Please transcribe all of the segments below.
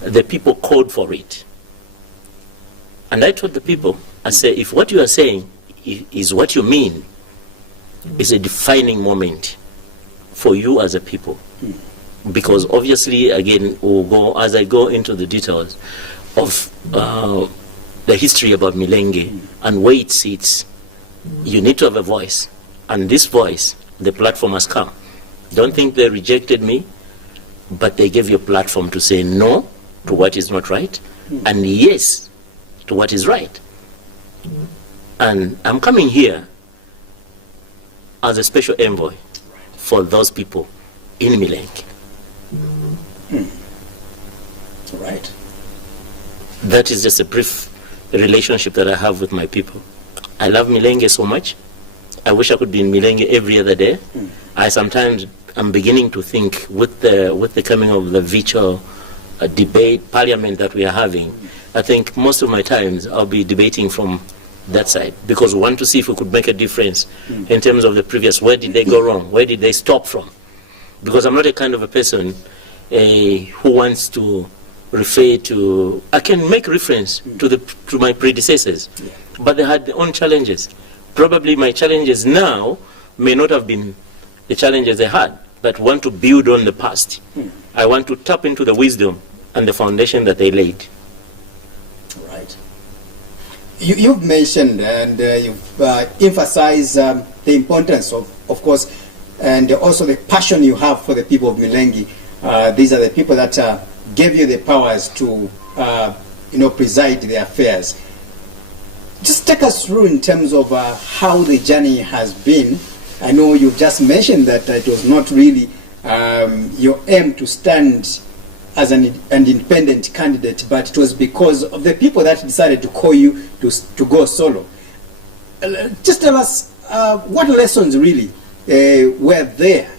the people called for it. And I told the people, I say, if what you are saying is what you mean, it's a defining moment for you as a people. Because obviously, again, as I go into the details of the history about Milengi and where it sits, you need to have a voice. And this voice, the platform has come. Don't think they rejected me, but they gave you a platform to say no to what is not right, and yes to what is right. And I'm coming here as a special envoy for those people in Milengi. Right. That is just a brief relationship that I have with my people. I love Milengi so much. I wish I could be in Milengi every other day. I sometimes am beginning to think with the coming of the virtual debate parliament that we are having, I think most of my times I'll be debating from that side, because we want to see if we could make a difference in terms of the previous. Where did they go wrong? Where did they stop from? Because I'm not a kind of a person who wants to refer to, I can make reference to my predecessors, but they had their own challenges. Probably my challenges now may not have been the challenges they had, but want to build on the past. I want to tap into the wisdom and the foundation that they laid. Right. You've mentioned and you've emphasized the importance of course, and also the passion you have for the people of Milengi. These are the people that gave you the powers to, preside the affairs. Just take us through in terms of how the journey has been. I know you've just mentioned that it was not really your aim to stand as an independent candidate, but it was because of the people that decided to call you to go solo. Just tell us what lessons really were there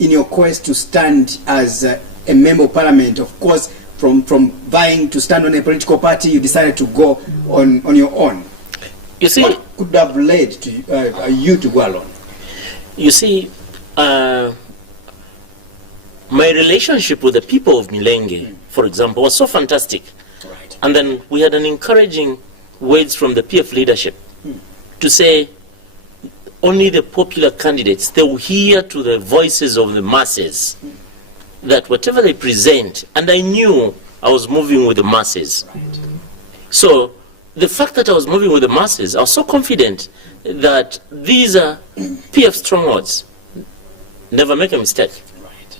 in your quest to stand as a member of parliament. Of course, from vying to stand on a political party, you decided to go on your own. You see, what could have led to you to go alone? You see, my relationship with the people of Milengi, for example, was so fantastic. Right. And then we had an encouraging words from the PF leadership to say only the popular candidates, they will hear to the voices of the masses, that whatever they present, and I knew I was moving with the masses. Right. So the fact that I was moving with the masses, I was so confident that these are PF strongholds. Never make a mistake. Right.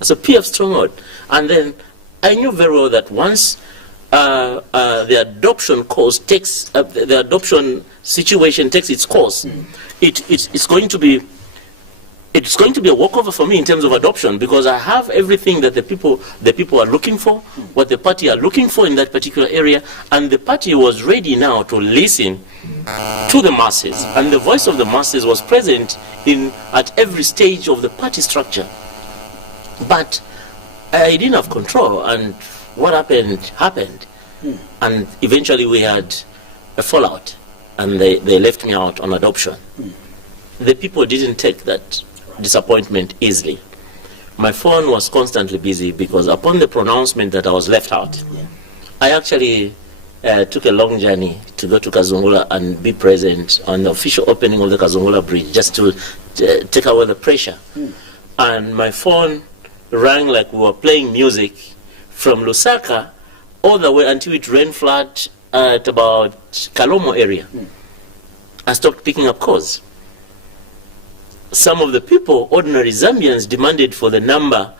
It's a PF stronghold. And then I knew very well that once the adoption course takes, the adoption situation takes its course, it's going to be a walkover for me in terms of adoption, because I have everything that the people are looking for, what the party are looking for in that particular area, and the party was ready now to listen to the masses, and the voice of the masses was present at every stage of the party structure. But I didn't have control, and what happened, and eventually we had a fallout, and they left me out on adoption. The people didn't take that disappointment easily. My phone was constantly busy, because upon the pronouncement that I was left out, I actually took a long journey to go to Kazungula and be present on the official opening of the Kazungula Bridge, just to take away the pressure. And my phone rang like we were playing music from Lusaka all the way until it ran flat at about Kalomo area. I stopped picking up calls. Some of the people, ordinary Zambians, demanded for the number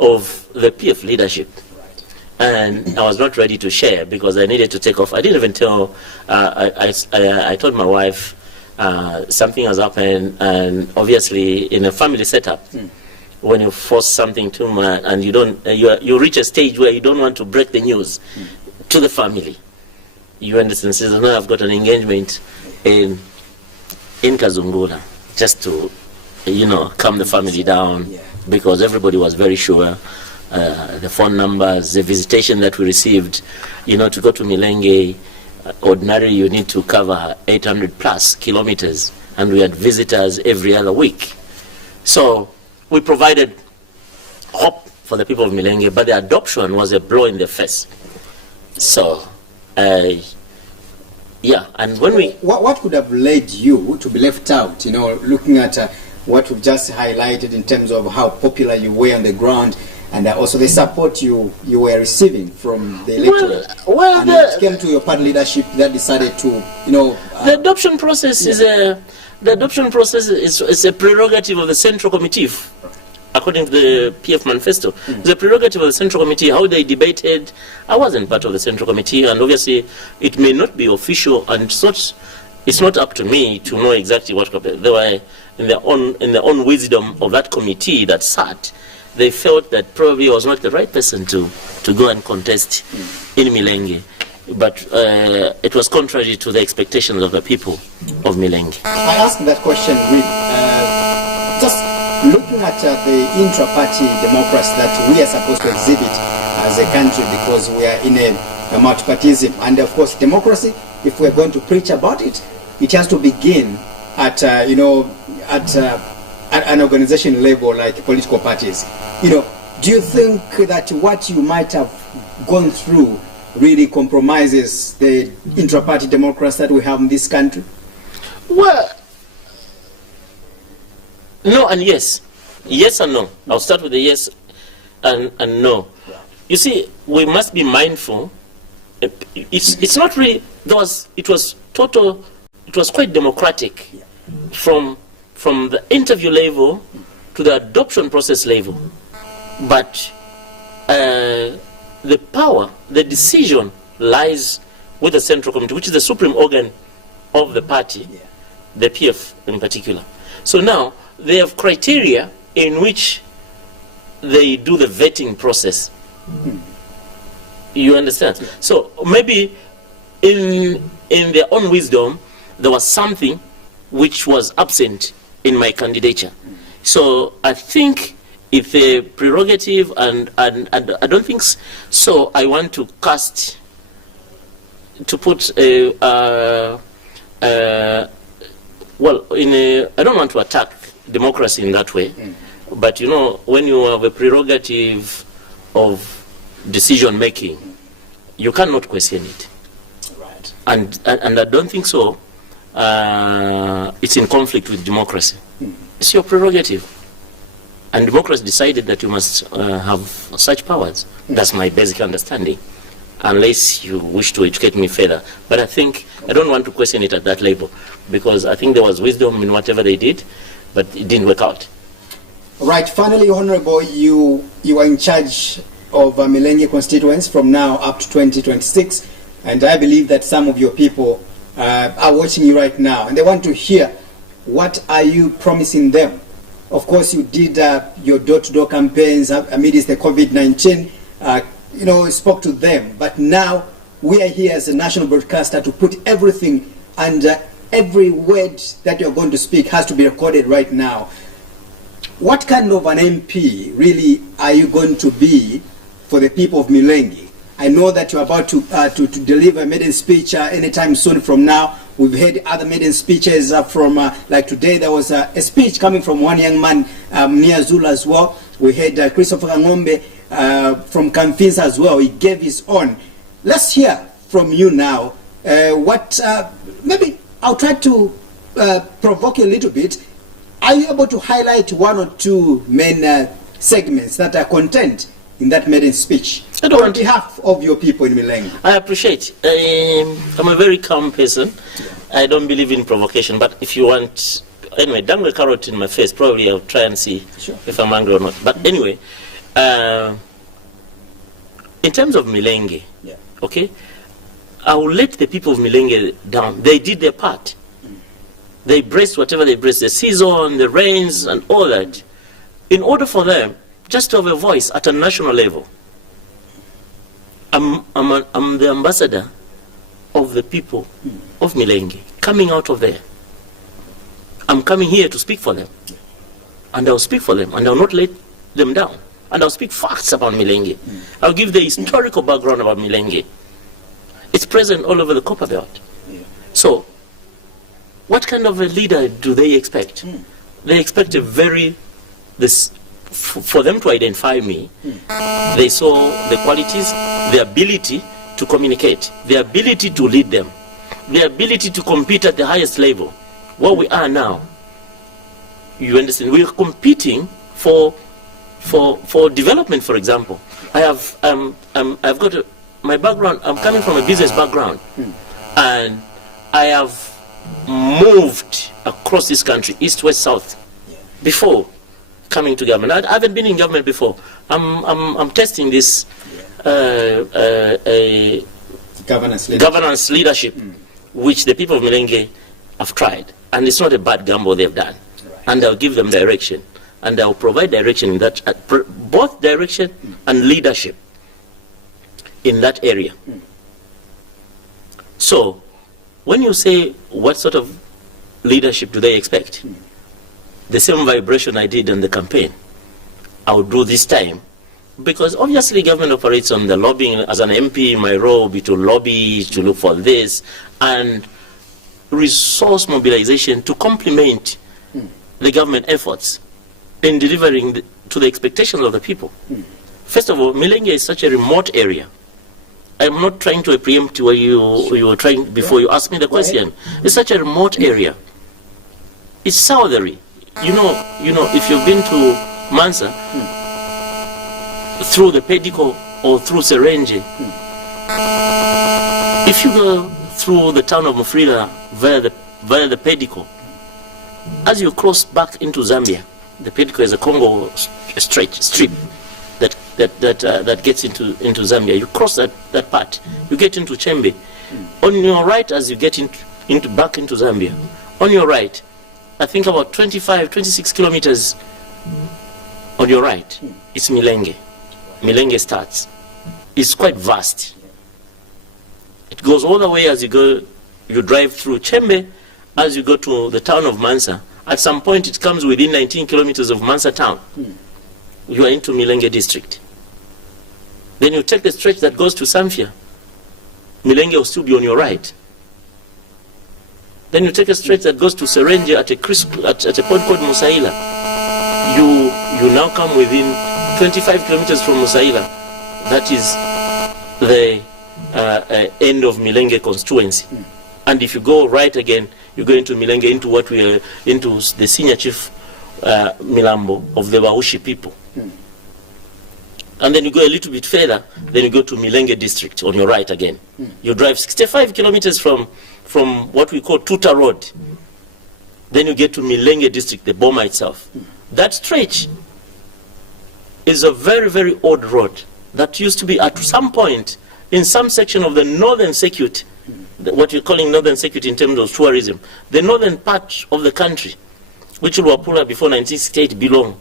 of the PF leadership. And I was not ready to share, because I needed to take off. I didn't even tell, I told my wife something has happened, and obviously in a family setup, when you force something too much and you reach a stage where you don't want to break the news to the family. You understand? Says, no, I've got an engagement in Kazungula, just to, calm the family down, because everybody was very sure. The phone numbers, the visitation that we received, to go to Milengi, ordinarily you need to cover 800 plus kilometers, and we had visitors every other week. So we provided hope for the people of Milenge, but the adoption was a blow in the face. So, yeah, and when we... What could have led you to be left out, you know, looking at what we've just highlighted in terms of how popular you were on the ground, and also the support you were receiving from the electorate? Well, and it came to your party leadership that decided to, you know... the adoption process is a prerogative of the Central Committee, according to the PF manifesto. It's a prerogative of the Central Committee. How they debated, I wasn't part of the Central Committee, and obviously it may not be official, and it's not up to me to know exactly what they were in their own wisdom of that committee that sat. They felt that probably I was not the right person to go and contest in Milenge. But it was contrary to the expectations of the people of Milenge. I asked that question, Rick, just looking at the intra-party democracy that we are supposed to exhibit as a country, because we are in a multi-partyism. And of course, democracy, if we're going to preach about it, it has to begin at, you know, at an organization level like political parties. You know, do you think that what you might have gone through really compromises the intra-party democracy that we have in this country? Well, no and yes. Yes and no. I'll start with the yes and no. You see, we must be mindful. It's not really, it was quite democratic from the interview level to the adoption process level. But the power, the decision lies with the Central Committee, which is the supreme organ of the party, the PF in particular. So now they have criteria in which they do the vetting process. You understand? So maybe in their own wisdom, there was something which was absent in my candidature. So I think it's a prerogative, and I don't think so. I want to put a well, I don't want to attack democracy in that way, but you know, when you have a prerogative of decision making, you cannot question it. Right. And I don't think so. It's in conflict with democracy. It's your prerogative. And democracy decided that you must have such powers. That's my basic understanding, unless you wish to educate me further. But I think I don't want to question it at that level, because I think there was wisdom in whatever they did, but it didn't work out. Right. Finally, Honorable, you are in charge of Milenge constituents from now up to 2026, and I believe that some of your people are watching you right now, and they want to hear, what are you promising them? Of course, you did your door-to-door campaigns amidst the COVID-19, you know, spoke to them, but now we are here as a national broadcaster to put everything, and every word that you're going to speak has to be recorded right now. What kind of an MP really are you going to be for the people of Milenge? I know that you're about to deliver a maiden speech anytime soon from now. We've heard other maiden speeches from, like today there was a speech coming from one young man near Zulu as well. We heard Christopher Ngombe from Kamfinsa as well. He gave his own. Let's hear from you now. Maybe I'll try to provoke you a little bit. Are you able to highlight one or two main segments that are contained in that maiden speech on behalf of your people in Milenge? I appreciate. I'm a very calm person. I don't believe in provocation, but if you want, anyway, dangle a carrot in my face, probably I'll try and see if I'm angry or not. But anyway, in terms of Milenge, okay, I will let the people of Milenge down. They did their part. They braced whatever they braced, the season, the rains, and all that, in order for them just to have a voice at a national level. I'm the ambassador of the people of Milenge, coming out of there. I'm coming here to speak for them. And I'll speak for them, and I'll not let them down. And I'll speak facts about Milenge. I'll give the historical background about Milenge. It's present all over the Copper Belt. So, what kind of a leader do they expect? They expect a very for them to identify me, they saw the qualities, the ability to communicate, the ability to lead them, the ability to compete at the highest level. What we are now, you understand, we're competing for development. For example, I've got my background, I'm coming from a business background, and I have moved across this country, east, west, south, before coming to government. I haven't been in government before. I'm testing this governance leadership, which the people of Milenge have tried, and it's not a bad gamble they've done. And I'll give them direction, and I'll provide direction in that, both direction and leadership in that area. So, when you say what sort of leadership do they expect, the same vibration I did in the campaign, I will do this time, because obviously government operates on the lobbying. As an MP, my role will be to lobby, to look for this, and resource mobilization to complement the government efforts in delivering to the expectations of the people. First of all, Milenge is such a remote area. I'm not trying to preempt where you were trying before you asked me the question. It's such a remote area. It's southerly. You know, if you've been to Mansa, through the Pedico or through Serenge, if you go through the town of Mufrila via the Pedico, as you cross back into Zambia, the Pedico is a Congo strip that gets into Zambia. You cross that part, you get into Chonde. On your right, as you get back into Zambia, on your right, I think about 26 kilometers on your right, it's Milenge. Milenge starts. It's quite vast. It goes all the way as you go, you drive through Chonde, as you go to the town of Mansa. At some point it comes within 19 kilometers of Mansa town. You are into Milenge district. Then you take the stretch that goes to Samfya. Milenge will still be on your right. Then you take a stretch that goes to Serenge at a point called Musaila. You now come within 25 kilometers from Musaila. That is the end of Milenge constituency. And if you go right again, you go into Milenge, into the senior chief Milambo of the Wahushi people. And then you go a little bit further, then you go to Milenge district on your right again. You drive 65 kilometers from what we call Tuta Road. Then you get to Milenge district, the Boma itself. That stretch is a very, very old road that used to be at some point in some section of the northern circuit, what you're calling northern circuit in terms of tourism, the northern part of the country, which Luapula before 1968 belonged.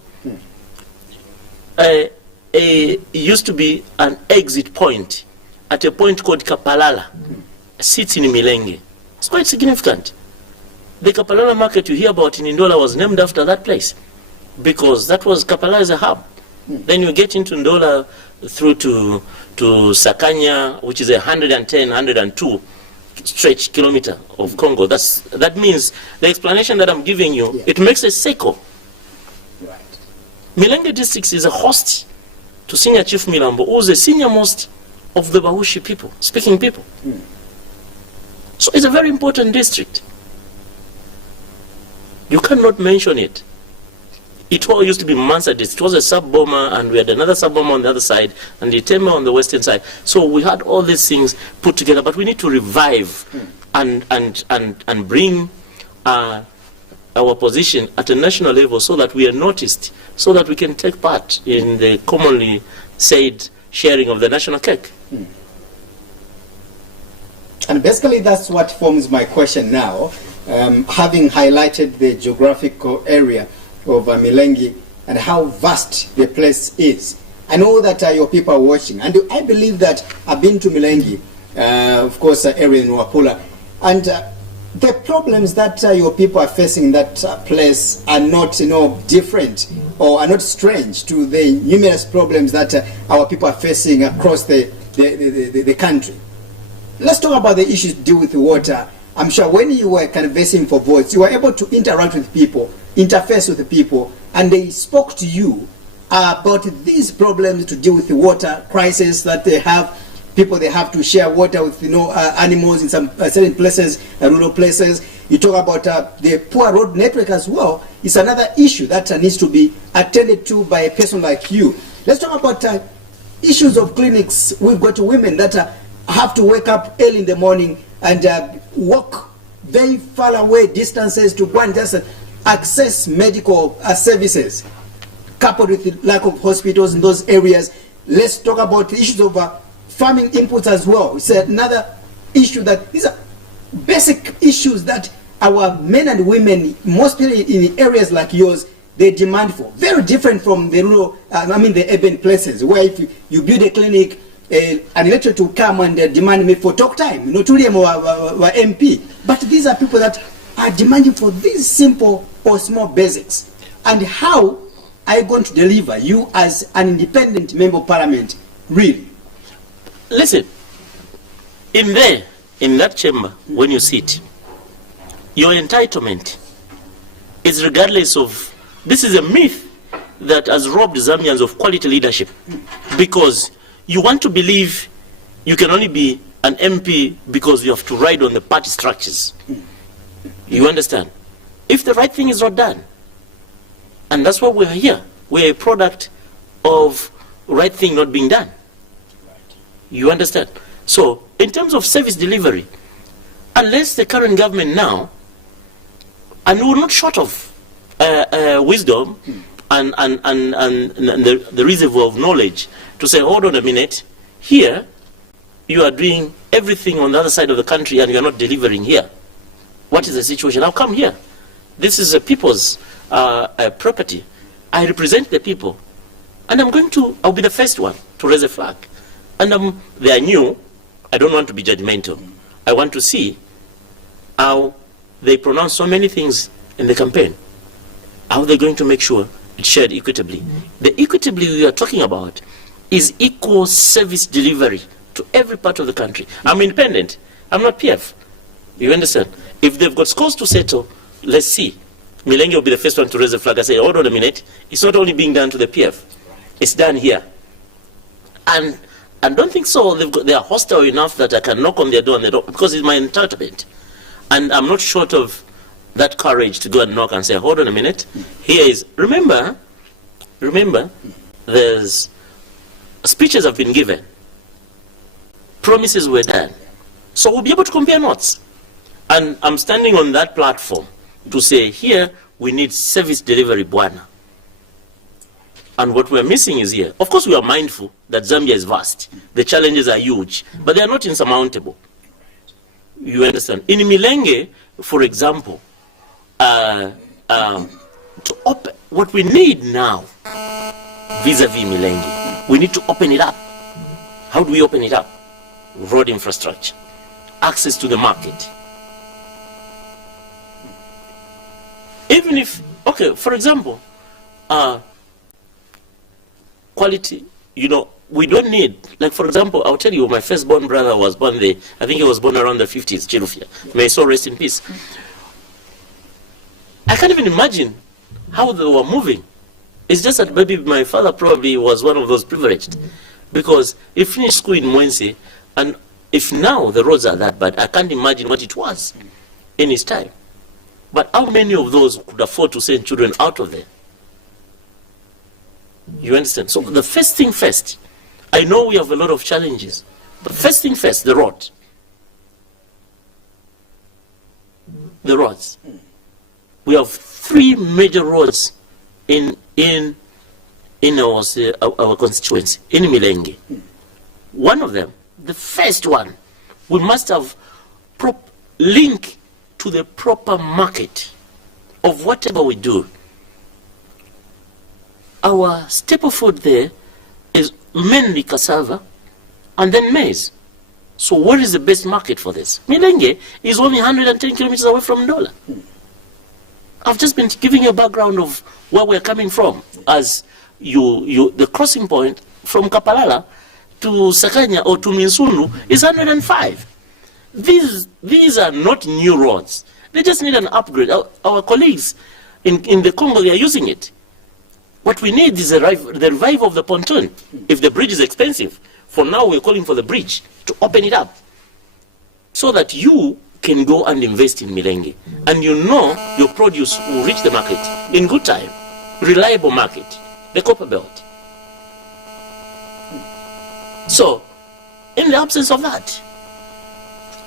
It used to be an exit point at a point called Kapalala, sits in Milenge. It's quite significant. The Kapalala market you hear about in Ndola was named after that place, because that was Kapalala as a hub. Then you get into Ndola through to Sakanya, which is 102 stretch kilometer of Congo. That means the explanation that I'm giving you, it makes a circle. Right. Milenge district is a host to Senior Chief Milambo, who is the senior most of the Bahushi people, speaking people. So it's a very important district. You cannot mention it. It all used to be Mansa district. It was a sub-Boma, and we had another sub-Boma on the other side, and Itema on the western side. So we had all these things put together, but we need to revive and bring our position at a national level so that we are noticed, so that we can take part in the commonly said sharing of the national cake. And basically that's what forms my question now, having highlighted the geographical area of Milengi and how vast the place is. I know that your people are watching, and I believe that I've been to Milengi, of course, area in Wapula, and the problems that your people are facing in that place are not, different or are not strange to the numerous problems that our people are facing across the country. Let's talk about the issues to do with water. I'm sure when you were canvassing for votes, you were able to interact with people, interface with the people, and they spoke to you about these problems to deal with the water crisis that they have. People, they have to share water with animals in some certain places, rural places. You talk about the poor road network as well. It's another issue that needs to be attended to by a person like you. Let's talk about issues of clinics. We've got women that have to wake up early in the morning and walk very far away distances to go and just access medical services, coupled with the lack of hospitals in those areas. Let's talk about the issues of farming inputs as well. It's another issue that these are basic issues that our men and women, mostly in areas like yours, they demand for. Very different from the rural, the urban places, where if you build a clinic, an electorate will come and demand me for talk time, to them or MP. But these are people that are demanding for these simple or small basics. And how are you going to deliver, you as an independent member of parliament, really? Listen, in that chamber, when you sit, your entitlement is regardless of, this is a myth that has robbed Zambians of quality leadership, because you want to believe you can only be an MP because you have to ride on the party structures. You understand? If the right thing is not done, and that's why we're here, we're a product of right thing not being done. You understand? So, in terms of service delivery, unless the current government now, and we're not short of wisdom and the reservoir of knowledge to say, hold on a minute, here you are doing everything on the other side of the country and you are not delivering here. What is the situation? I'll come here. This is a people's property. I represent the people. And I'll be the first one to raise a flag. And they are new. I don't want to be judgmental. I want to see how they pronounce so many things in the campaign. How they're going to make sure it's shared equitably. The equitably we are talking about is equal service delivery to every part of the country. I'm independent. I'm not PF. You understand? If they've got scores to settle, let's see. Milengi will be the first one to raise the flag and say, hold on a minute. It's not only being done to the PF. It's done here. And I don't think so. They are hostile enough that I can knock on their door because it's my entitlement. And I'm not short of that courage to go and knock and say, hold on a minute. Here is, remember, there's speeches have been given. Promises were done. So we'll be able to compare notes. And I'm standing on that platform to say, here, we need service delivery, Bwana. And what we're missing is here. Of course, we are mindful that Zambia is vast. The challenges are huge, but they are not insurmountable. You understand? In Milengi, for example, to open, what we need now, vis-a-vis Milengi, we need to open it up. How do we open it up? Road infrastructure, access to the market. Even if, okay, for example, quality, we don't need, like for example, I'll tell you, my firstborn brother was born there. I think he was born around the 50s, Chirufia. May his soul rest in peace. I can't even imagine how they were moving. It's just that maybe my father probably was one of those privileged. Because he finished school in Mwense, and if now the roads are that bad, I can't imagine what it was in his time. But how many of those could afford to send children out of there? You understand? So the first thing first, I know we have a lot of challenges, but first thing first, the road. The roads. We have 3 major roads in our constituency, in Milengi. One of them, the first one, we must have link to the proper market of whatever we do. Our staple food there is mainly cassava and then maize. So where is the best market for this? Milengi is only 110 kilometers away from Ndola. I've just been giving you a background of where we're coming from. As the crossing point from Kapalala to Sakanya or to Minsunu is 105. These are not new roads. They just need an upgrade. Our colleagues in the Congo, they are using it. What we need is the revival of the pontoon. If the bridge is expensive, for now we're calling for the bridge to open it up so that you can go and invest in Milengi. And you know your produce will reach the market in good time. Reliable market, the copper belt. So, in the absence of that,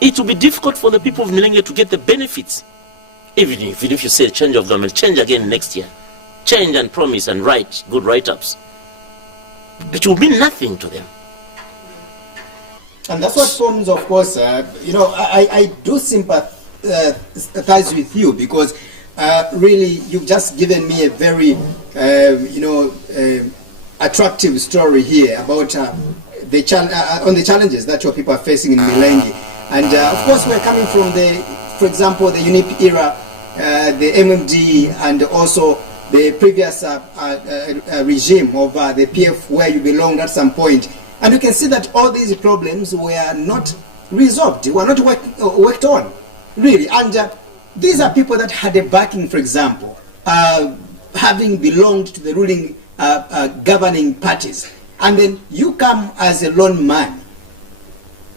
it will be difficult for the people of Milengi to get the benefits. Even if you say change of government, change again next year. Change and promise and write good write-ups. It will mean nothing to them. And that's what forms, of course, I do sympathize with you because really you've just given me a very, attractive story here about on the challenges that your people are facing in Milengi. And of course, we're coming from for example, the UNIP era, the MMD, and also the previous regime of the PF where you belonged at some point. And you can see that all these problems were not resolved, were not worked on, really. And these are people that had a backing, for example, having belonged to the ruling governing parties. And then you come as a lone man.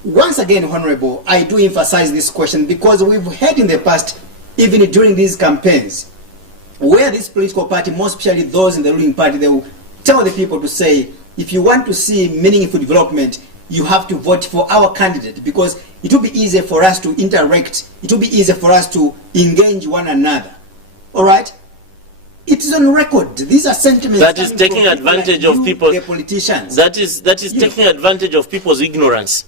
Once again, Honorable, I do emphasize this question because we've heard in the past, even during these campaigns, where this political party, most especially those in the ruling party, they will tell the people to say, if you want to see meaningful development, you have to vote for our candidate because it will be easier for us to interact, it will be easier for us to engage one another. All right? It is on record. These are sentiments that is taking advantage of people. The politicians. That is taking advantage of people's ignorance.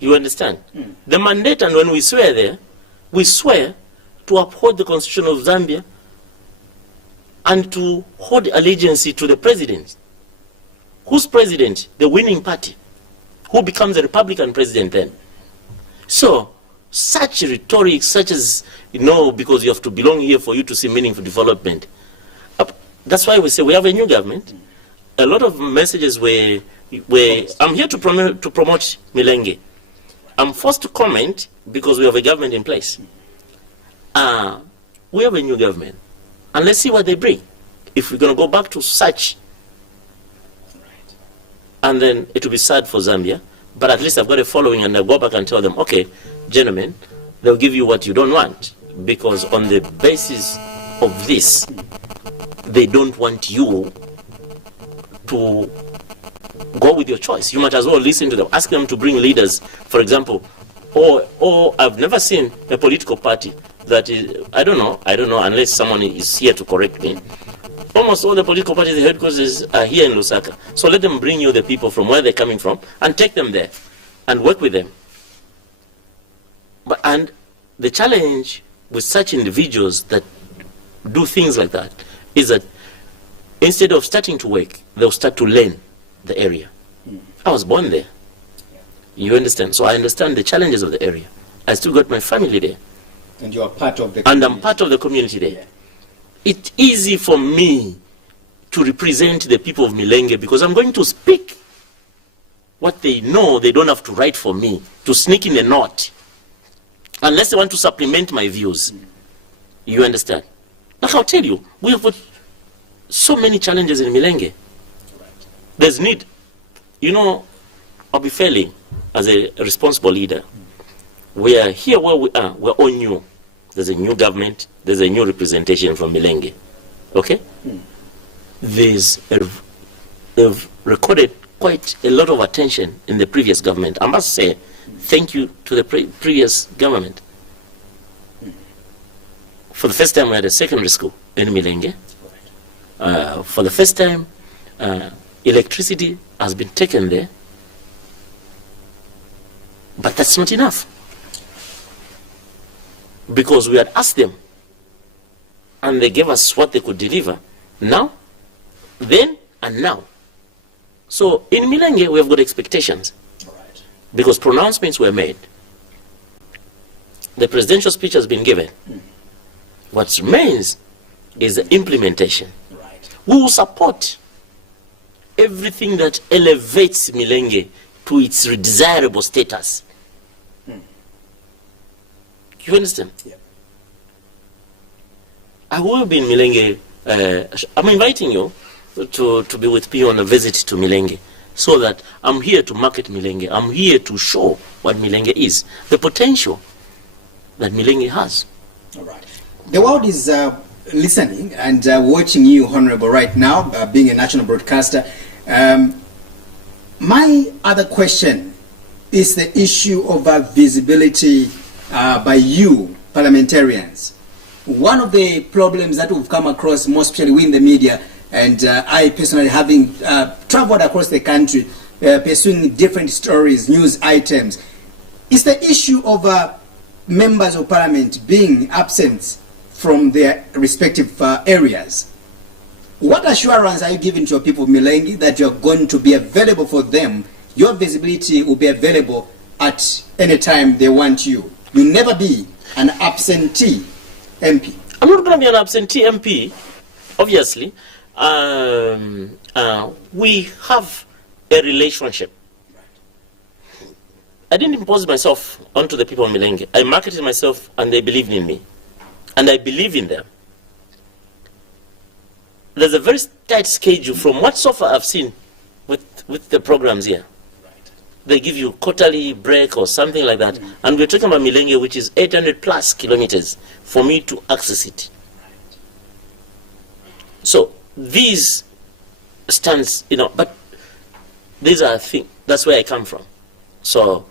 You understand? The mandate, and when we swear there, we swear to uphold the Constitution of Zambia and to hold allegiance to the president. Who's president? The winning party. Who becomes the Republican president then? So, such rhetoric, such as, because you have to belong here for you to see meaningful development. That's why we say we have a new government. A lot of messages were I'm here to promote Milengi. I'm forced to comment because we have a government in place. We have a new government. And let's see what they bring. If we're going to go back to such, and then it will be sad for Zambia, but at least I've got a following and I'll go back and tell them, okay, gentlemen, they'll give you what you don't want. Because on the basis of this, they don't want you to go with your choice. You might as well listen to them. Ask them to bring leaders, for example. Or I've never seen a political party that is, I don't know, unless someone is here to correct me. Almost all the political parties, the headquarters are here in Lusaka. So let them bring you the people from where they're coming from and take them there and work with them. And the challenge with such individuals that do things like that is that instead of starting to work, they'll start to learn the area. I was born there. You understand? So I understand the challenges of the area. I still got my family there. And you are part of the community. And I'm part of the community there. Yeah. It's easy for me to represent the people of Milengi because I'm going to speak what they know. They don't have to write for me to sneak in a note unless they want to supplement my views. You understand? Like I'll tell you, we have got so many challenges in Milengi. There's need. I'll be failing as a responsible leader. We are here where we are. We're all new. There's a new government. There's a new representation from Milengi. Okay? They've recorded quite a lot of attention in the previous government. I must say thank you to the previous government. For the first time, we had a secondary school in Milengi. For the first time, electricity has been taken there. But that's not enough. Because we had asked them, and they gave us what they could deliver. Now, then, and now. So, in Milengi, we have got expectations. Right. Because pronouncements were made. The presidential speech has been given. What remains is the implementation. Right. We will support everything that elevates Milengi to its desirable status. You understand? Yeah. I will be in Milengi. I'm inviting you to be with me on a visit to Milengi, so that I'm here to market Milengi. I'm here to show what Milengi is, the potential that Milengi has. All right. The world is listening and watching you, Honorable, right now, being a national broadcaster. My other question is the issue of visibility by you, parliamentarians. One of the problems that we've come across, most especially we in the media, and I personally, having traveled across the country, pursuing different stories, news items, is the issue of members of parliament being absent from their respective areas. What assurance are you giving to your people of Milengi that you're going to be available for them? Your visibility will be available at any time they want you. You'll never be an absentee MP. I'm not going to be an absentee MP, obviously. We have a relationship. I didn't impose myself onto the people of Milengi. I marketed myself and they believed in me. And I believe in them. There's a very tight schedule from what so far I've seen with the programs here. They give you quarterly break or something like that. And we're talking about Milengi, which is 800 plus kilometers for me to access it. So these stands, but these are things, that's where I come from. So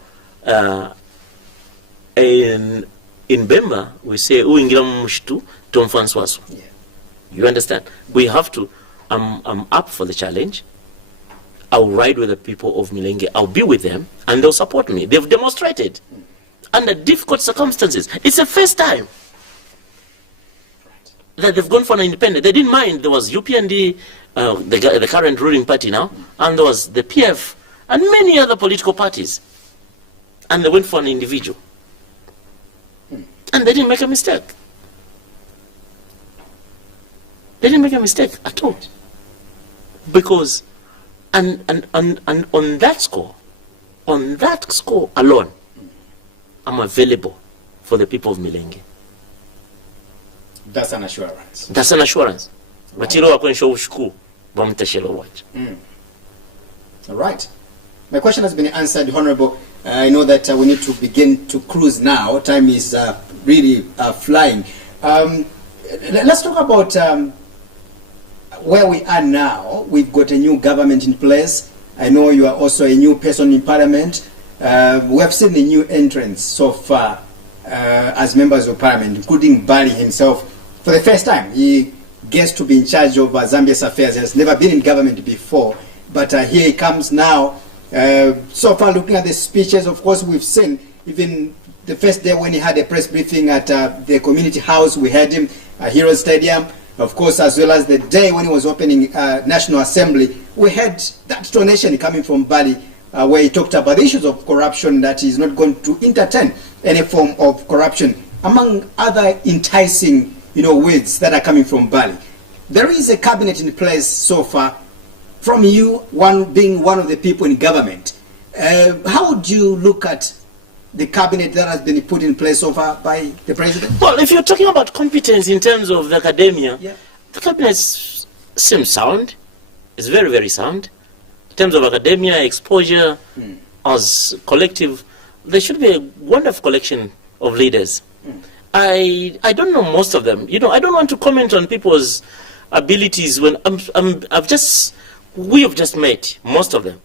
in Bemba, we say, uingira mshtu tomfanswaso. You understand? We have to, I'm up for the challenge. I'll ride with the people of Milengi. I'll be with them, and they'll support me. They've demonstrated under difficult circumstances. It's the first time that they've gone for an independent. They didn't mind. There was UPND, the current ruling party now, and there was the PF, and many other political parties. And they went for an individual. And they didn't make a mistake. They didn't make a mistake at all. Because, and on that score alone, I'm available for the people of Milengi. That's an assurance. That's an assurance. Right. All right. My question has been answered, Honorable. I know that we need to begin to cruise now. Time is really flying. Let's talk about where we are now. We've got a new government in place. I know you are also a new person in parliament. We have seen the new entrants so far as members of parliament, including Bali himself. For the first time, he gets to be in charge of Zambia's affairs. He has never been in government before, but here he comes now. So far, looking at the speeches, of course, we've seen even the first day when he had a press briefing at the community house, we had him at Hero Stadium. Of course, as well as the day when he was opening National Assembly, we had that donation coming from Bali, where he talked about the issues of corruption, that he's not going to entertain any form of corruption, among other enticing, words that are coming from Bali. There is a cabinet in place so far. From you, being one of the people in government, how would you look at the cabinet that has been put in place so far by the president? Well, if you're talking about competence in terms of the academia, the cabinet seems sound. It's very, very sound. In terms of academia, exposure, as collective, there should be a wonderful collection of leaders. I don't know most of them. I don't want to comment on people's abilities when we have just met most of them.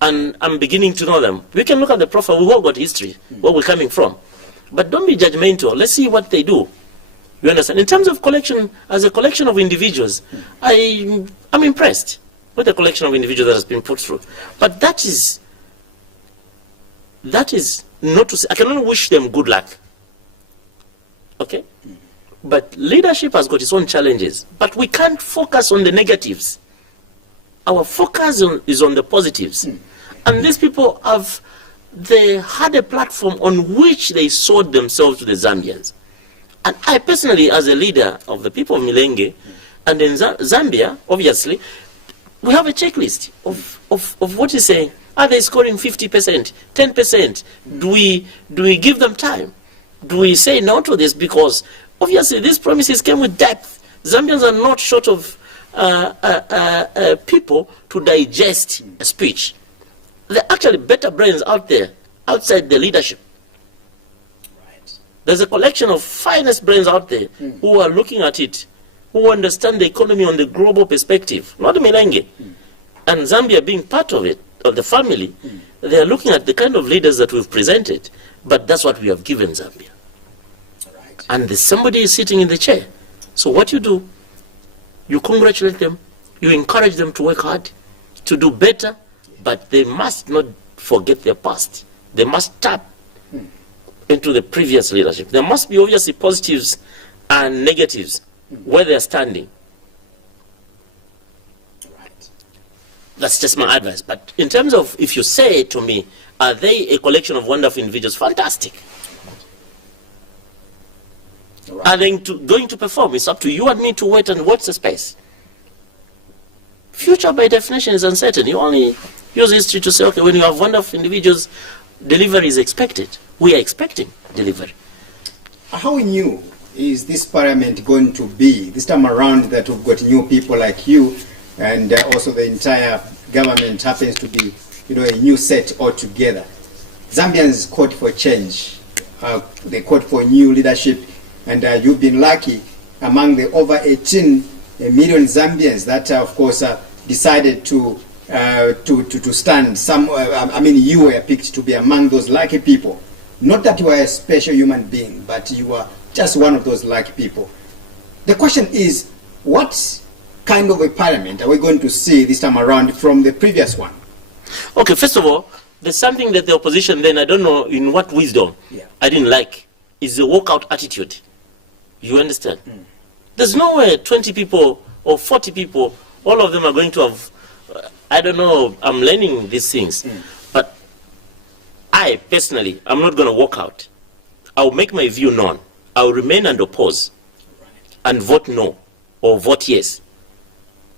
And I'm beginning to know them. We can look at the profile. We've all got history, where we're coming from. But don't be judgmental. Let's see what they do. You understand? In terms of collection, as a collection of individuals, I'm impressed with the collection of individuals that has been put through. But that is not to say, I can only wish them good luck. Okay? But leadership has got its own challenges. But we can't focus on the negatives. Our focus is on the positives. And these people they had a platform on which they sold themselves to the Zambians. And I personally, as a leader of the people of Milengi, and in Zambia, obviously, we have a checklist of what is saying. Are they scoring 50%, 10%? Do we give them time? Do we say no to this? Because obviously these promises came with depth. Zambians are not short of people to digest a speech. There are actually better brains out there, outside the leadership. Right. There's a collection of finest brains out there who are looking at it, who understand the economy on the global perspective, not MILENGI. And Zambia being part of it, of the family, they are looking at the kind of leaders that we've presented, but that's what we have given Zambia. Right. And there's somebody is sitting in the chair. So what you do, you congratulate them, you encourage them to work hard, to do better, but they must not forget their past. They must tap into the previous leadership. There must be obviously positives and negatives where they're standing. Right. That's just my advice. But in terms of, if you say to me, are they a collection of wonderful individuals? Fantastic. Right. Are they going to perform? It's up to you and me to wait and watch the space. Future, by definition, is uncertain. You only use history to say, okay, when you have wonderful individuals, delivery is expected. We are expecting delivery. How new is this parliament going to be this time around that we've got new people like you, and also the entire government happens to be, a new set altogether? Zambians called for change. They called for new leadership, and you've been lucky among the over 18 million Zambians that, of course, decided to stand. You were picked to be among those lucky people. Not that you are a special human being, but you are just one of those lucky people. The question is, what kind of a parliament are we going to see this time around from the previous one? Okay, first of all, there's something that the opposition then, I don't know in what wisdom, I didn't like, is the walkout attitude. You understand? There's no way 20 people or 40 people, all of them are going to have, I don't know, I'm learning these things. But I, personally, I'm not going to walk out. I'll make my view known. I'll remain and oppose and vote no or vote yes.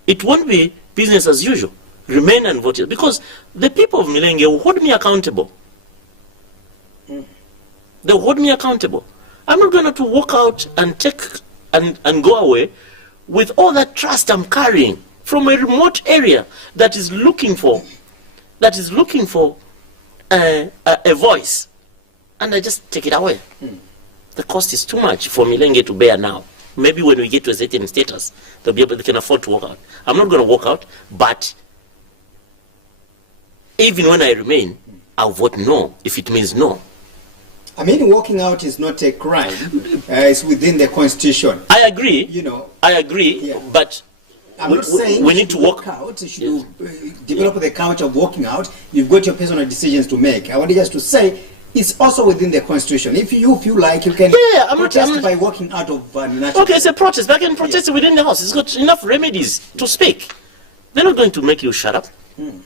It won't be business as usual. Remain and vote yes. Because the people of MILENGI will hold me accountable. They'll hold me accountable. I'm not going to walk out and take and go away with all that trust I'm carrying from a remote area that is looking for a voice, and I just take it away. The cost is too much for MILENGI to bear now. Maybe when we get to a certain status, they'll be able, they can afford to walk out. I'm not going to walk out, but even when I remain, I'll vote no if it means no. I mean, walking out is not a crime. It's within the constitution. I agree. I agree, but I'm not saying we need to walk out. You should develop the culture of walking out. You've got your personal decisions to make. I want just to say it's also within the constitution. If you feel like you can protest by walking out of natural. Okay, it's a protest. But I can protest within the house. It's got enough remedies to speak. They're not going to make you shut up.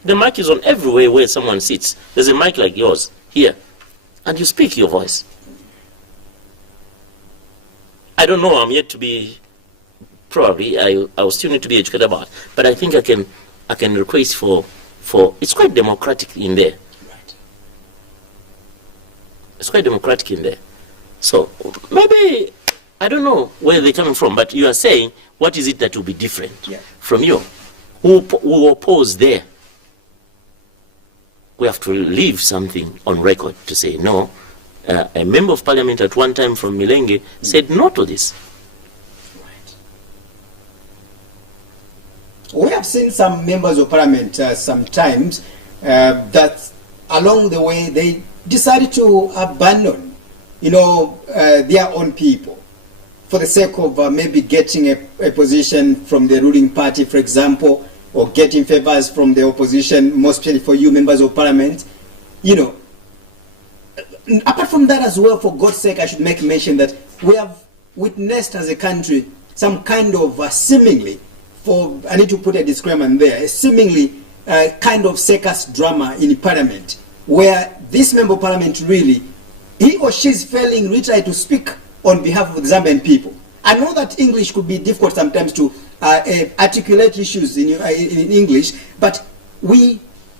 The mic is on everywhere where someone sits. There's a mic like yours here, and you speak your voice. I don't know. I'm yet to be. Probably I will still need to be educated about, but I think I can request for it's quite democratic in there. Right. It's quite democratic in there. So maybe I don't know where they're coming from, but you are saying what is it that will be different from you? Who oppose there? We have to leave something on record to say no. A member of parliament at one time from MILENGI said no to this. We have seen some members of parliament sometimes that along the way they decided to abandon, their own people for the sake of maybe getting a position from the ruling party, for example, or getting favors from the opposition, most especially for you members of parliament. Apart from that as well, for God's sake, I should make mention that we have witnessed as a country some kind of seemingly, I need to put a disclaimer there, a seemingly kind of circus drama in parliament, where this member of parliament really, he or she is failing literally to speak on behalf of the Zambian people. I know that English could be difficult sometimes to articulate issues in English, but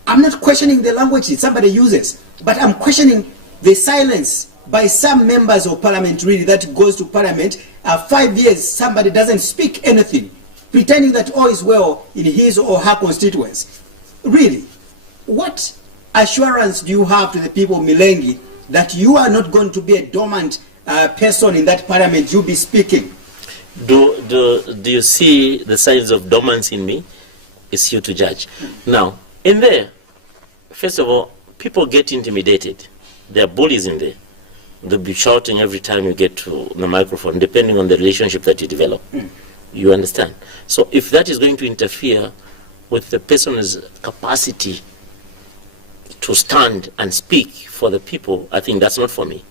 I'm not questioning the language that somebody uses, but I'm questioning the silence by some members of parliament really that goes to parliament. 5 years, somebody doesn't speak anything. pretending that all is well in his or her constituency. Really, what assurance do you have to the people of Milengi that you are not going to be a dormant person in that parliament you'll be speaking? Do you see the signs of dormancy in me? It's you to judge. Now, in there, first of all, people get intimidated. There are bullies in there. They'll be shouting every time you get to the microphone, depending on the relationship that you develop. You understand? So if that is going to interfere with the person's capacity to stand and speak for the people, I think that's not for me.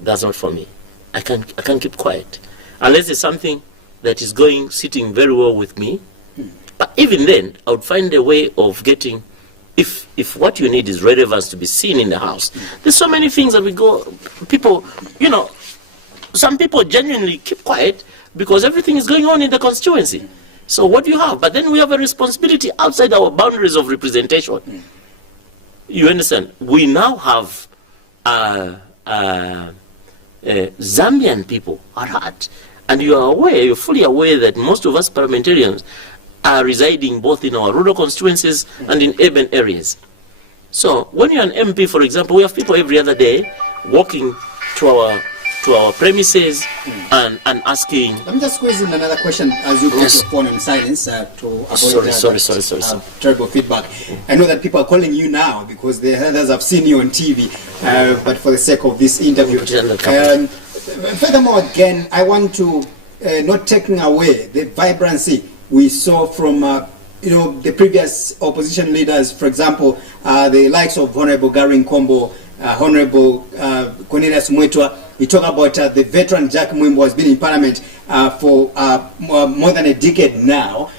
That's not for me. I can't keep quiet. Unless it's something that is sitting very well with me. But even then, I would find a way of getting, if what you need is relevance to be seen in the house. There's so many things that people, some people genuinely keep quiet because everything is going on in the constituency. So what do you have? But then we have a responsibility outside our boundaries of representation. You understand? We now have Zambian people at heart. And you're fully aware that most of us parliamentarians are residing both in our rural constituencies and in urban areas. So when you're an MP, for example, we have people every other day walking to our premises and asking. Let me just squeeze in another question as you put your phone in silence to avoid sorry. Terrible feedback. I know that people are calling you now because the others have seen you on TV, but for the sake of this interview. Furthermore, again, I want to not taking away the vibrancy we saw from the previous opposition leaders, for example, the likes of Honorable Gary Nkombo, Honorable Cornelius Mwetwa. We talk about the veteran Jack Mwimbo, who has been in Parliament for more than a decade now.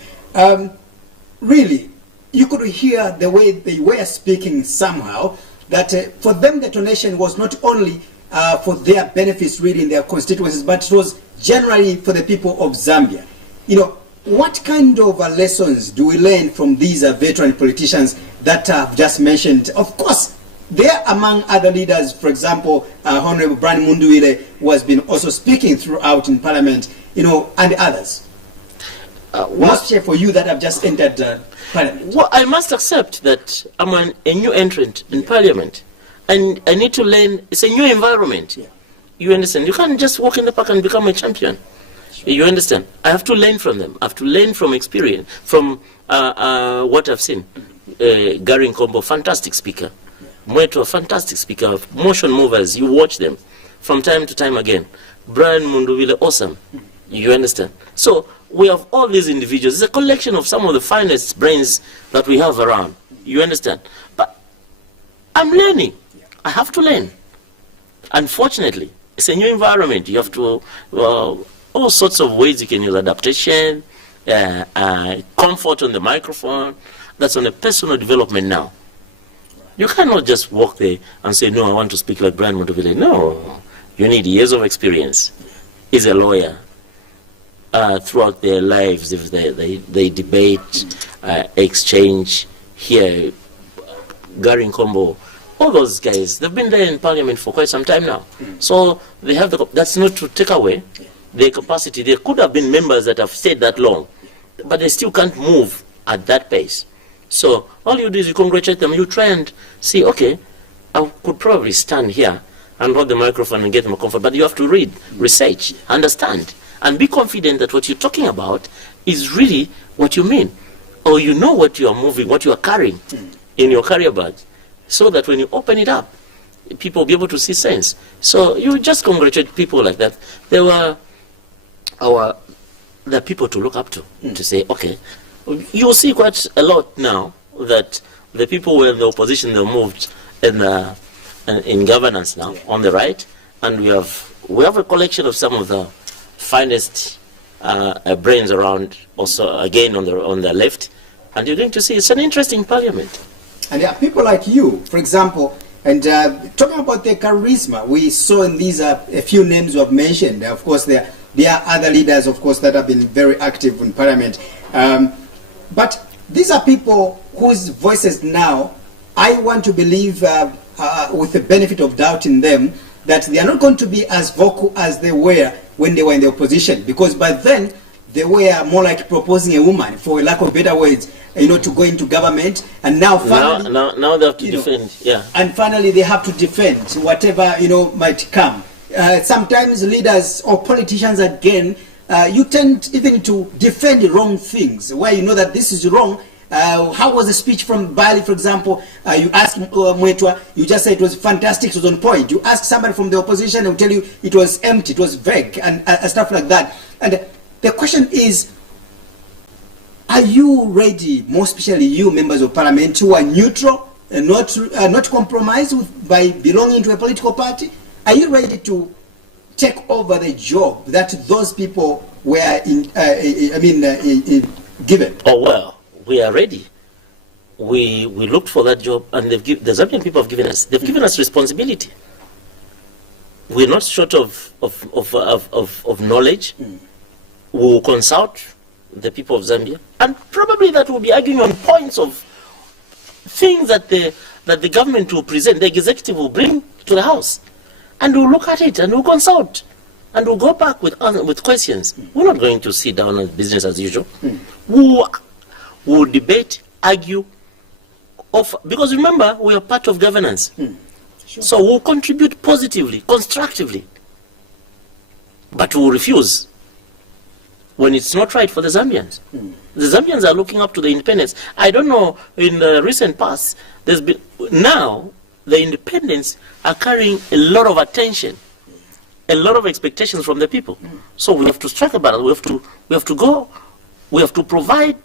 Really, you could hear the way they were speaking somehow, that for them the donation was not only for their benefits really in their constituencies, but it was generally for the people of Zambia. What kind of lessons do we learn from these veteran politicians that I've just mentioned? Of course, they're among other leaders, for example, Honorable Brian Munduwile, who has been also speaking throughout in Parliament, and others. What's share for you that have just entered Parliament? Well, I must accept that I'm a new entrant in Parliament, and I need to learn. It's a new environment. Yeah. You understand? You can't just walk in the park and become a champion. Sure. You understand? I have to learn from them. I have to learn from experience, from what I've seen. Gary Nkombo, fantastic speaker. Mwetwa, fantastic speaker. Motion movers, you watch them from time to time again. Brian Munduwile, awesome. You understand? So we have all these individuals. It's a collection of some of the finest brains that we have around. You understand? But I'm learning. I have to learn. Unfortunately, it's a new environment. You have to, all sorts of ways you can use adaptation, comfort on the microphone. That's on a personal development now. You cannot just walk there and say, no, I want to speak like Brian Munduwile. No, you need years of experience. He's a lawyer. Throughout their lives, if they debate, exchange, hear Gary Nkombo, all those guys, they've been there in Parliament for quite some time now. So they have that's not to take away their capacity. There could have been members that have stayed that long, but they still can't move at that pace. So all you do is you congratulate them. You try and see, okay, I could probably stand here and hold the microphone and get them comfort. But you have to read, research, understand, and be confident that what you're talking about is really what you mean. Or you know what you are moving, what you are carrying in your carrier bag. So that when you open it up, people will be able to see sense. So you just congratulate people like that. There were the people to look up to say, okay, you'll see quite a lot now that the people who were in the opposition, they moved in governance now on the right, and we have a collection of some of the finest brains around also again on the left, and you're going to see it's an interesting parliament. And there are people like you, for example, and talking about their charisma, we saw in these a few names you have mentioned. Of course, there are other leaders, of course, that have been very active in Parliament. But these are people whose voices now, I want to believe, with the benefit of doubt in them, that they are not going to be as vocal as they were when they were in the opposition. Because by then, they were more like proposing a woman, for lack of better words, to go into government, and now finally, now they have to defend, and finally they have to defend whatever might come. Sometimes leaders or politicians again, you tend even to defend wrong things, where you know that this is wrong. How was the speech from Bali, for example? You ask Mwetwa, you just say it was fantastic, it was on point. You ask somebody from the opposition, they will tell you it was empty, it was vague, and stuff like that. And the question is, are you ready, more especially you members of parliament, who are neutral and not compromised by belonging to a political party? Are you ready to take over the job that those people were given? Oh, well, we are ready. We looked for that job, and the Zambian people have given us responsibility. We're not short of knowledge. We will consult the people of Zambia, and probably that will be arguing on points of things that the government will present, the executive will bring to the House, and we'll look at it and we'll consult, and we'll go back with questions. We're not going to sit down on business as usual. We'll debate, argue, because remember, we are part of governance. Sure. So we'll contribute positively, constructively, but we'll refuse when it's not right for the Zambians. The Zambians are looking up to the independence. I don't know, in the recent past, now the independents are carrying a lot of attention, a lot of expectations from the people. So we have to strike a balance. We have to provide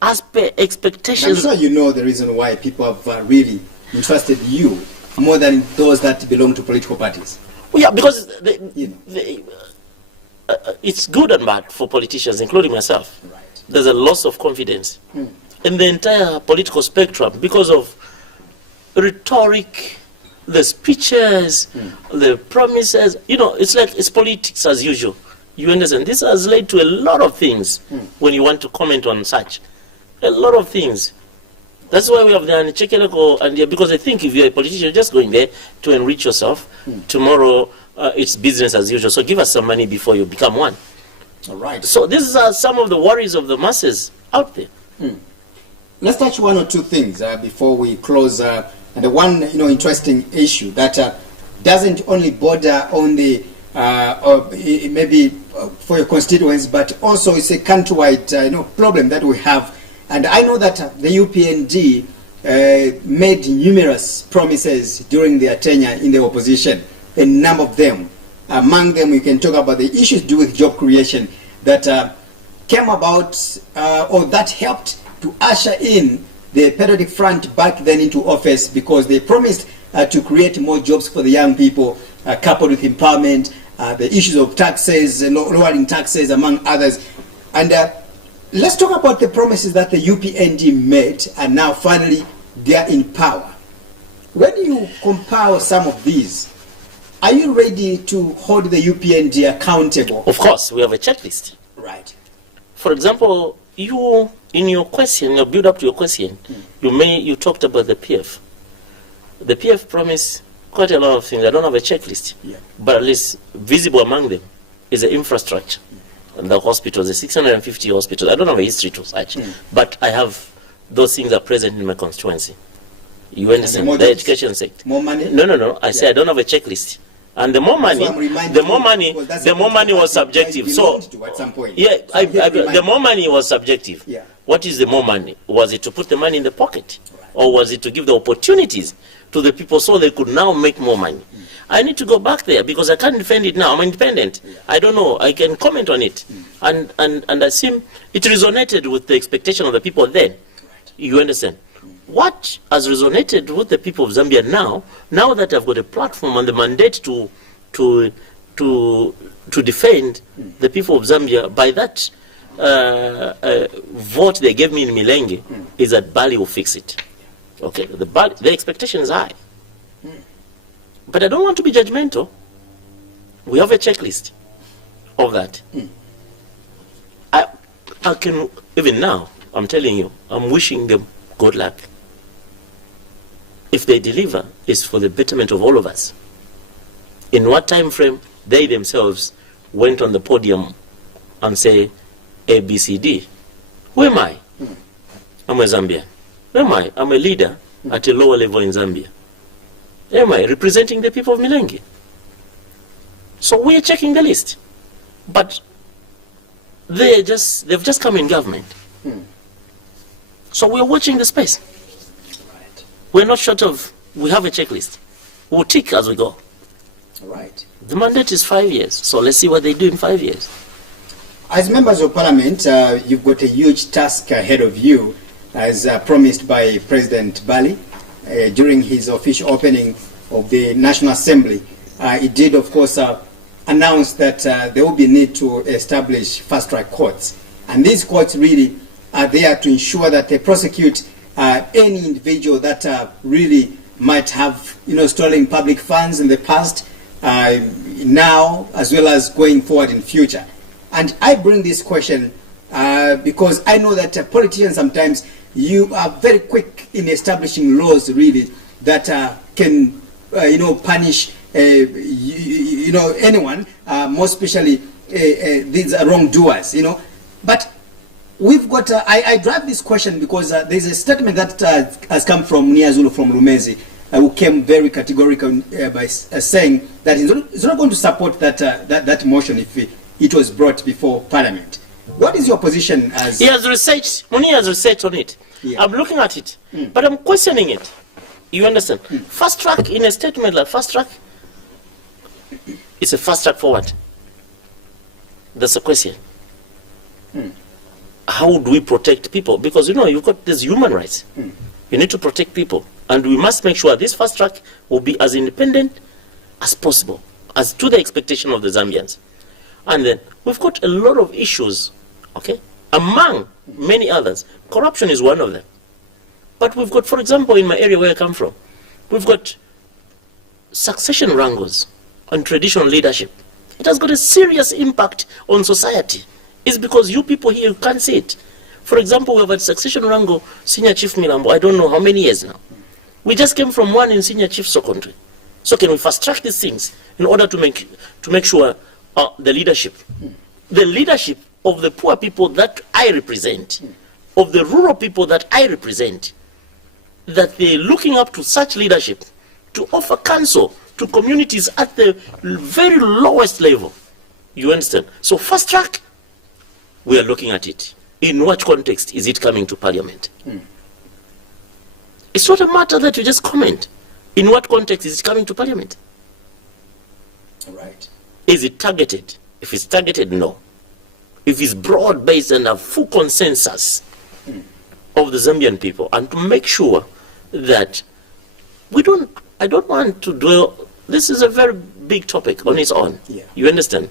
as per expectations. I'm sure you know the reason why people have really entrusted you more than those that belong to political parties. Well, yeah, because it's good and bad for politicians, including myself. Right. There's a loss of confidence in the entire political spectrum because of rhetoric, the speeches, the promises. It's politics as usual. You understand? This has led to a lot of things when you want to comment on such. A lot of things. That's why we have the Anichekeleko, and because I think if you're a politician, you're just going there to enrich yourself. Tomorrow, it's business as usual. So give us some money before you become one. All right. So these are some of the worries of the masses out there. Let's touch one or two things before we close. And the one interesting issue that doesn't only border on the maybe for your constituents, but also it's a countrywide problem that we have. And I know that the UPND made numerous promises during their tenure in the opposition, a number of them. Among them, we can talk about the issues to do with job creation that came about or that helped to usher in the Patriotic Front back then into office, because they promised to create more jobs for the young people, coupled with empowerment, the issues of taxes, lowering taxes, among others. And let's talk about the promises that the UPND made, and now finally they are in power. When you compare some of these, are you ready to hold the UPND accountable? Of course, we have a checklist. Right. For example, you, in your question, your build up to your question, you talked about the PF. The PF promised quite a lot of things. I don't have a checklist, but at least visible among them is the infrastructure. And the hospitals, the 650 hospitals. I don't have a history to such, but I have, those things are present in my constituency. You understand? The education sector. More money? No. I say I don't have a checklist. And the more money, the more money was subjective. So, at some point. The more money was subjective. Yeah. What is the more money? Was it to put the money in the pocket? Or was it to give the opportunities to the people so they could now make more money? I need to go back there because I can't defend it now. I'm independent. I don't know. I can comment on it. And I seem it resonated with the expectation of the people then. You understand? What has resonated with the people of Zambia now that I've got a platform and the mandate to defend the people of Zambia by that vote they gave me in MILENGI, is that Bali will fix it. Okay, the expectation is high. But I don't want to be judgmental. We have a checklist of that. I can, even now, I'm telling you, I'm wishing them good luck. If they deliver, it's for the betterment of all of us. In what time frame they themselves went on the podium and say A, B, C, D. Who am I? I'm a Zambian. Who am I? I'm a leader at a lower level in Zambia. Who am I? Representing the people of Milengi. So we're checking the list. But they've just come in government. So we're watching the space. Right. We're not short of, we have a checklist. We'll tick as we go. Right. The mandate is 5 years, so let's see what they do in 5 years. As members of parliament, you've got a huge task ahead of you, as promised by President Bali during his official opening of the National Assembly. He did, of course, announce that there will be need to establish fast-track courts. And these courts really are there to ensure that they prosecute any individual that really might have, stolen public funds in the past, now, as well as going forward in future. And I bring this question because I know that politicians sometimes, you are very quick in establishing laws really that can, punish, anyone, more especially these wrongdoers, But we've got, I drive this question because there's a statement that has come from Niazulu from Lumezi, who came very categorical by saying that he's not going to support that motion if it was brought before Parliament. What is your position as... He has researched on it. Yeah. I'm looking at it, but I'm questioning it. You understand? Fast track, in a statement like fast track, it's a fast track for what? That's the question. How do we protect people? Because, you've got these human rights. You need to protect people. And we must make sure this fast track will be as independent as possible, as to the expectation of the Zambians. And then we've got a lot of issues, okay? Among many others, corruption is one of them. But we've got, for example, in my area where I come from, we've got succession wrangles on traditional leadership. It has got a serious impact on society. It's because you people here, you can't see it. For example, we have had succession wrangle, Senior Chief Milambo, I don't know how many years now. We just came from one in Senior Chief Secondary. So can we fast track these things in order to make sure the leadership of the poor people that I represent, of the rural people that I represent, that they're looking up to such leadership to offer counsel to communities at the very lowest level. You understand? So fast track, we are looking at it. In what context is it coming to Parliament? It's not a matter that you just comment. In what context is it coming to Parliament? Right. Is it targeted? If it's targeted, no. If it's broad-based and a full consensus of the Zambian people, and to make sure that I don't want to dwell, this is a very big topic on its own. Yeah. You understand?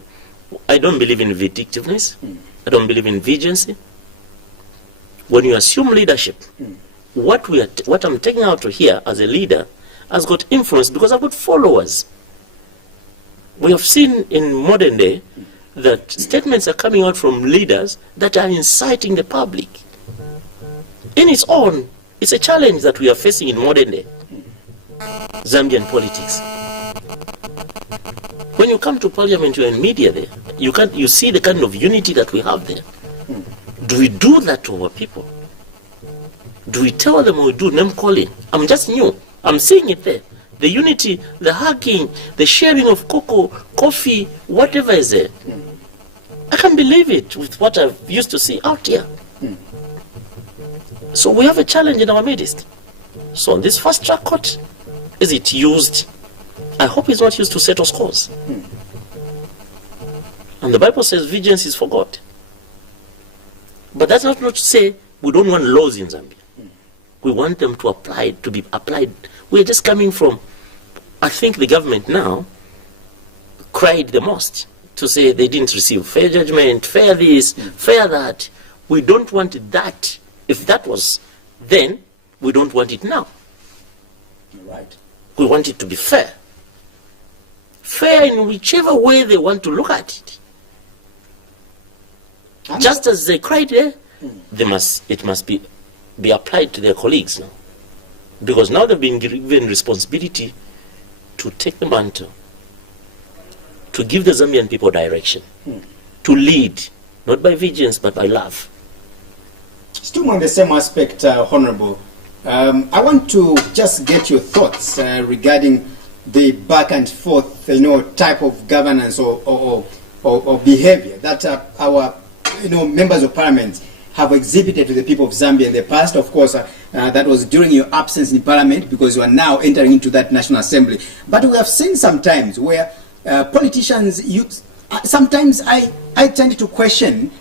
I don't believe in vindictiveness. I don't believe in vengeance. When you assume leadership, what I'm taking out to here as a leader has got influence because I've got followers. We have seen in modern day that statements are coming out from leaders that are inciting the public. In its own, it's a challenge that we are facing in modern day Zambian politics. When you come to Parliament, you're in media there. You see the kind of unity that we have there. Do we do that to our people? Do we tell them we do name calling? I'm just new. I'm seeing it there. The unity, the hugging, the sharing of cocoa, coffee, whatever is there. I can't believe it with what I've used to see out here. So we have a challenge in our midst. So this fast track court, is it used? I hope it's not used to settle scores. And the Bible says vengeance is for God. But that's not to say we don't want laws in Zambia. We want them to be applied. We're just coming from, I think the government now cried the most to say they didn't receive fair judgment, fair this, fair that. We don't want that. If that was then, we don't want it now. Right. We want it to be fair. Fair in whichever way they want to look at it. Just as they cried there, it must be applied to their colleagues now. Because now they've been given responsibility to take the mantle, to give the Zambian people direction, to lead not by vengeance, but by love. Still on the same aspect, Honorable, I want to just get your thoughts regarding the back and forth, type of governance or behavior that our, members of parliament have exhibited to the people of Zambia in the past. Of course, that was during your absence in parliament, because you are now entering into that National Assembly. But we have seen sometimes where politicians, sometimes I tend to question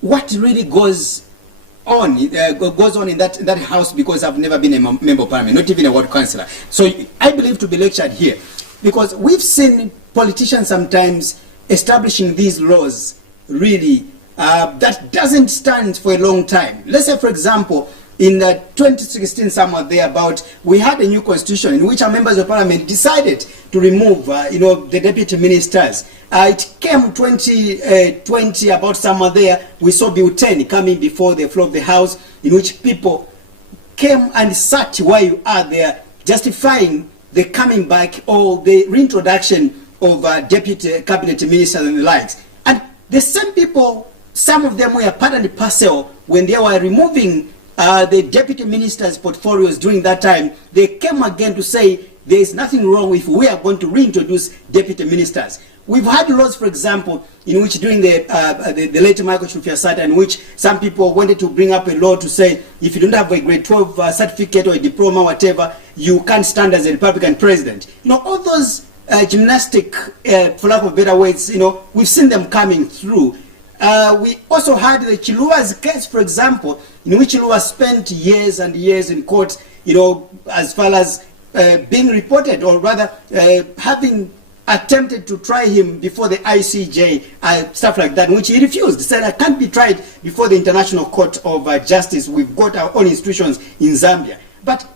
what really goes on in that house, because I've never been a member of parliament, not even a ward councillor. So I believe to be lectured here, because we've seen politicians sometimes establishing these laws really that doesn't stand for a long time. Let's say, for example, in 2016, somewhere thereabout, we had a new constitution in which our members of parliament decided to remove, the deputy ministers. It came 2020, about somewhere there, we saw Bill 10 coming before the floor of the House, in which people came and sat where you are there, justifying the coming back or the reintroduction of deputy cabinet ministers and the likes. And the same people, some of them were part and parcel when they were removing the deputy ministers' portfolios during that time. They came again to say there is nothing wrong if we are going to reintroduce deputy ministers. We've had laws, for example, in which during the late Michael Chufyasata, in which some people wanted to bring up a law to say if you don't have a grade 12 certificate or a diploma, whatever, you can't stand as a Republican president. All those gymnastic, for lack of better words, we've seen them coming through. We also had the Chiluba's case, for example, in which Chiluba spent years and years in court, as far as being reported, or rather having attempted to try him before the ICJ, stuff like that, which he refused. He said, I can't be tried before the International Court of Justice. We've got our own institutions in Zambia. But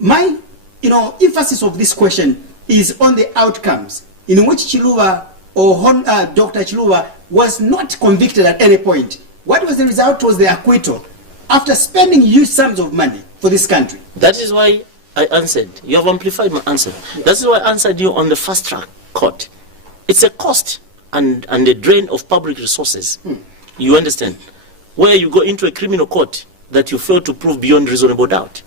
my, emphasis of this question is on the outcomes, in which Chiluba or Dr. Chiluba was not convicted at any point. What was the result? Was the acquittal after spending huge sums of money for this country. That is why I answered. You have amplified my answer. Yes. That's why I answered you on the fast track court. It's a cost and a drain of public resources. You understand? Where you go into a criminal court that you fail to prove beyond reasonable doubt.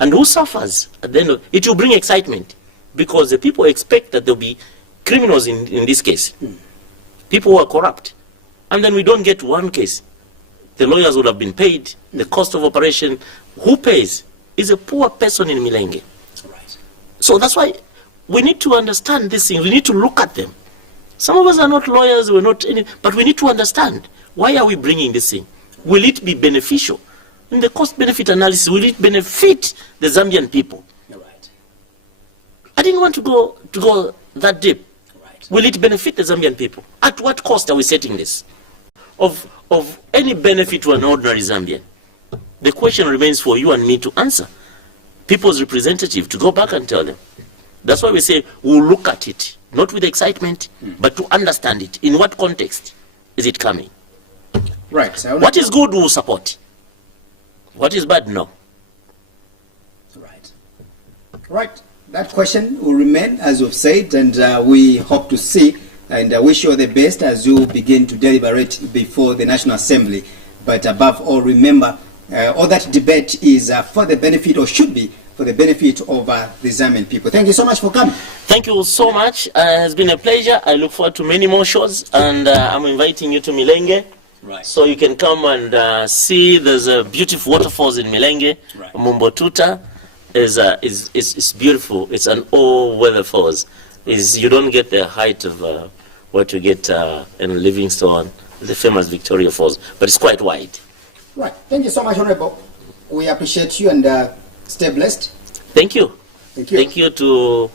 And who suffers at the end of it? Will bring excitement, because the people expect that there'll be criminals in this case. People who are corrupt. And then we don't get one case. The lawyers would have been paid. The cost of operation, who pays? Is a poor person in Milenge. Right. So that's why we need to understand these things. We need to look at them. Some of us are not lawyers, we're not any, but we need to understand, why are we bringing this thing? Will it be beneficial? In the cost-benefit analysis, will it benefit the Zambian people? Right. I didn't want to go that deep. Right. Will it benefit the Zambian people? At what cost are we setting this? Of any benefit to an ordinary Zambian? The question remains for you and me to answer. People's representative to go back and tell them. That's why we say we'll look at it, not with excitement, but to understand it. In what context is it coming? Right. So what is good, we'll support. What is bad, no. Right. Right. That question will remain, as we've said, and we hope to see and wish you all the best as you begin to deliberate before the National Assembly. But above all, remember, all that debate is for the benefit, or should be for the benefit of the Zambian people. Thank you so much for coming. Thank you so much. It has been a pleasure. I look forward to many more shows, and I'm inviting you to Milenge. Right. So you can come and see. There's a beautiful waterfalls in Milenge. Right. Mumbotuta is beautiful. It's an all-weather falls. You don't get the height of what you get in Livingstone, the famous Victoria Falls, but it's quite wide. Right. Thank you so much, Honorable. We appreciate you, and stay blessed. Thank you. Thank you. Thank you to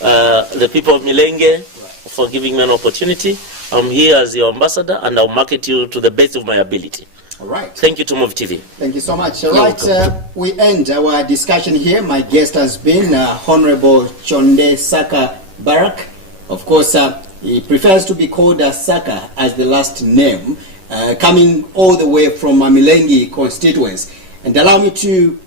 the people of Milenge for giving me an opportunity. I'm here as your ambassador, and I'll market you to the best of my ability. All right. Thank you to Muvi TV. Thank you so much. All right. We end our discussion here. My guest has been Honorable Chonde Saka Barak. Of course, he prefers to be called Saka as the last name, coming all the way from Milengi constituents. And allow me to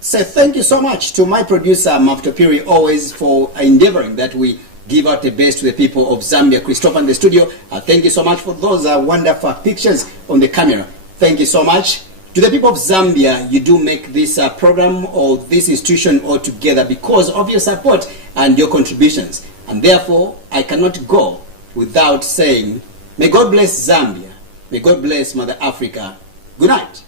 say thank you so much to my producer, Maftopiri, always for endeavoring that we give out the best to the people of Zambia. Christopher in the studio, thank you so much for those wonderful pictures on the camera. Thank you so much. To the people of Zambia, you do make this program or this institution all together because of your support and your contributions. And therefore, I cannot go without saying, may God bless Zambia. May God bless Mother Africa. Good night.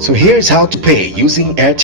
So here's how to pay using Airtel.